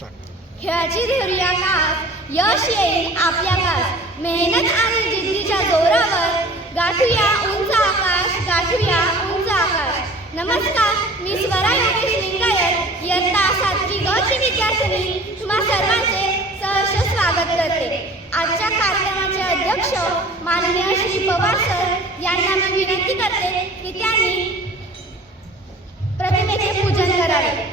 खेळाची धैर्या काळात यश येईल आपल्या काळात. मेहनत आणि जिद्दीच्या जोरावर गाठूया उंच आकाश, गाठूया उंच आकाश. नमस्कार, मी स्वरा योगेश लिंगायत, इयत्ता 7वी ग ची विद्यार्थिनी तुम्हा सर्वांचे सहर्ष स्वागत करते. आजच्या कार्यक्रमाचे अध्यक्ष माननीय श्री पवार सर यांना मी विनंती करते की त्यांनी प्रतिमेचे पूजन करावे.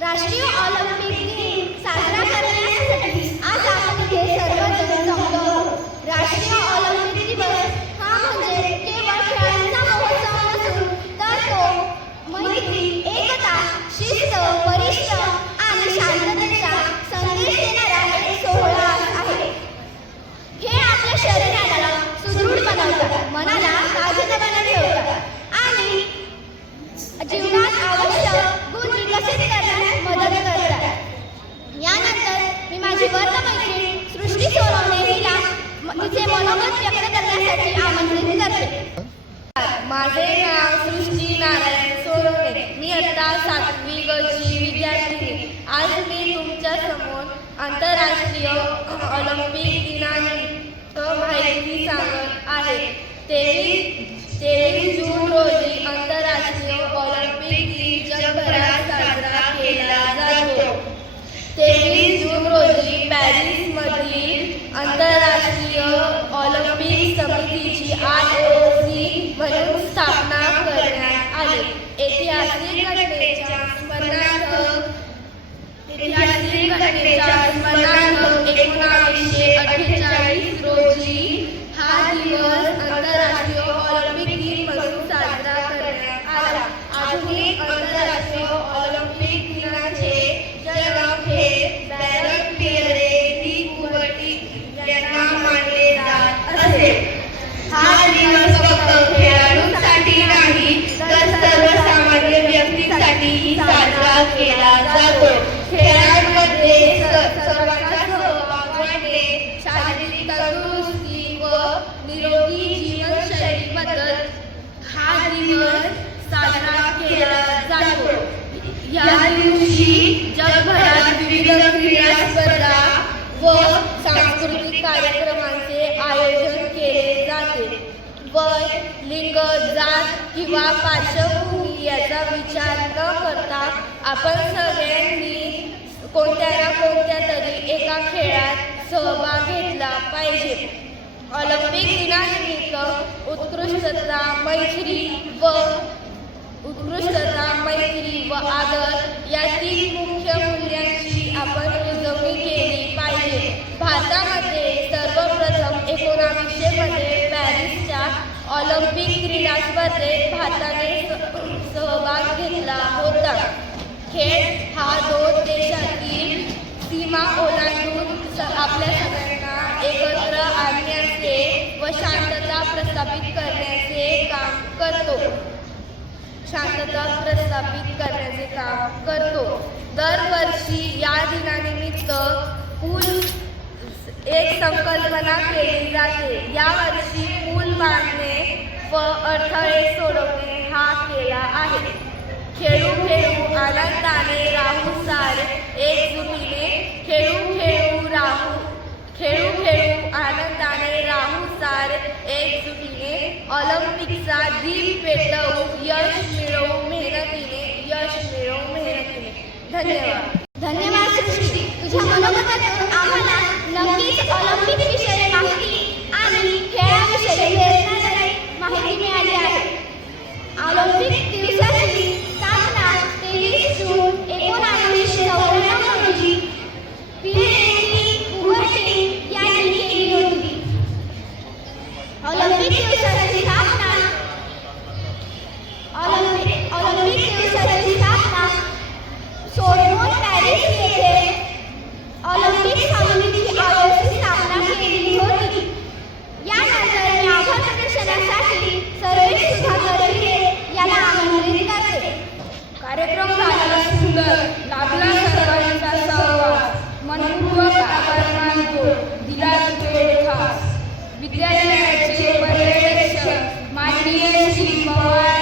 राष्ट्रीय ऑलिम्पिक दिन साजरा करण्यासाठी आज आपण इथे सर्वजण जमलो आहोत. राष्ट्रीय ऑलिम्पिक दिवस हा म्हणजे केवळ खेळांचा महोत्सव नसून तर तो मैत्री, एकता, शिस्त, परिश्रम आणि शांततेचा संदेश देणारा एक सोहळा आहे. हे आपल्या शरीराला सुदृढ बनवतात, मनाला ताजेतवाने ठेवतात आणि जीवनात आवश्यक गुण विकसित करण्यास मदत करतात. यानंतर मी माझी वर्गमैत्रीण सृष्टी सोनवणे हिला तिचे मनोगत व्यक्त करण्यासाठी आमंत्रित करते. माझे नाव सृष्टी नारायण सोनवणे, मी आता 7वी ग ची विद्यार्थिनी. आज मी तुमच्या समोर आंतरराष्ट्रीय ऑलिम्पिक दिनानिमित्त माहिती सांगत आहे. 23 जून रोजी आंतरराष्ट्रीय ऑलिम्पिक दिन जगभरात साजरा केला जातो. 23 जून रोजी पॅरिसमधील आंतरराष्ट्रीय ऑलिम्पिक समितीची IOC म्हणून स्थापना करण्यात आली. ऐतिहासिक घटनेच्या स्मरणार्थ 1948 रोजी हा दिवस आंतरराष्ट्रीय ऑलिम्पिक दिन म्हणून साजरा करण्यात आला. आधुनिक आंतरराष्ट्रीय ऑलिम्पिक दिनाचे जनक हे बॅरक पियरे डी कुबर्टी यांना मानले जात असे. हा दिवस फक्त खेळाडूंसाठी नाही तर सर्वसामान्य व्यक्तींसाठीही साजरा केला जातो. खेळांमध्ये सर्वांचा सहभाग वाढणे, शारीरिक तंदुरुस्ती व निरोगी जीवनशैलीबद्दल हा दिवस साजरा केला जातो. या दिवशी जगभरात विविध क्रीडा स्पर्धा व सांस्कृतिक कार्यक्रमांचे आयोजन केले जाते. वय, लिंग, जात किंवा पार्श्वभूमी याचा विचार न करता आपण सगळ्यांनी कोणत्या ना कोणत्या तरी एका खेळात सहभाग घेतला पाहिजे. ऑलिम्पिक दिनानिमित्त उत्कृष्टता, मैत्री व आदर या 3 मुख्य मूल्यांची आपण उजळणी केली पाहिजे. भारतामध्ये सर्वप्रथम 1900 मध्ये पॅरिसच्या ऑलिम्पिक क्रीडा स्पर्धेत भारताने सहभाग घेतला होता. खेळ हा 2 देशातील सीमा ओलांडून आपल्या सगळ्यांना एकत्र आणण्याचे व शांतता प्रस्थापित करण्याचे काम करतो. दरवर्षी या दिनानिमित्त एक संकल्पना केली जाते. यावर्षी बांधणे व अडथळे सोडवणे हा केला आहे. खेळू खेळू आनंदाने राहू सारे एकजुटीने, खेळू खेळू आनंदाने राहू सारे एकजुटीने, ऑलिम्पिकचा दीप पेटवू यश मिळवू मेहनतीने. धन्यवाद. धन्यवाद सृष्टी. तुझ्या मनोगतातून आम्हाला नक्कीच ऑलिम्पिक विषयी माहिती आणि खेळाविषयी प्रेरणादायी माहिती मिळाली आहे. ऑलिम्पिक दिवसाची स्थापना 23 जून 1994 रोजी कुहर्टी यांनी केली होती. ऑलिम्पिक दिवसाची स्थापना सोर्बोन पॅरिस येथे ऑलिम्पिक समितीची आयोगाची स्थापना केली होती. यानंतर मी आभार प्रदर्शनासाठी सर्वेश सुधाकर यांना आमंत्रित करते. कार्यक्रम झाला सुंदर, लाभला सर्वांचा सहवास, मनपूर्वक आभार मानतो, दिला वेळ खास. विद्यालयाचे पर्यवेक्षक माननीय श्री पवार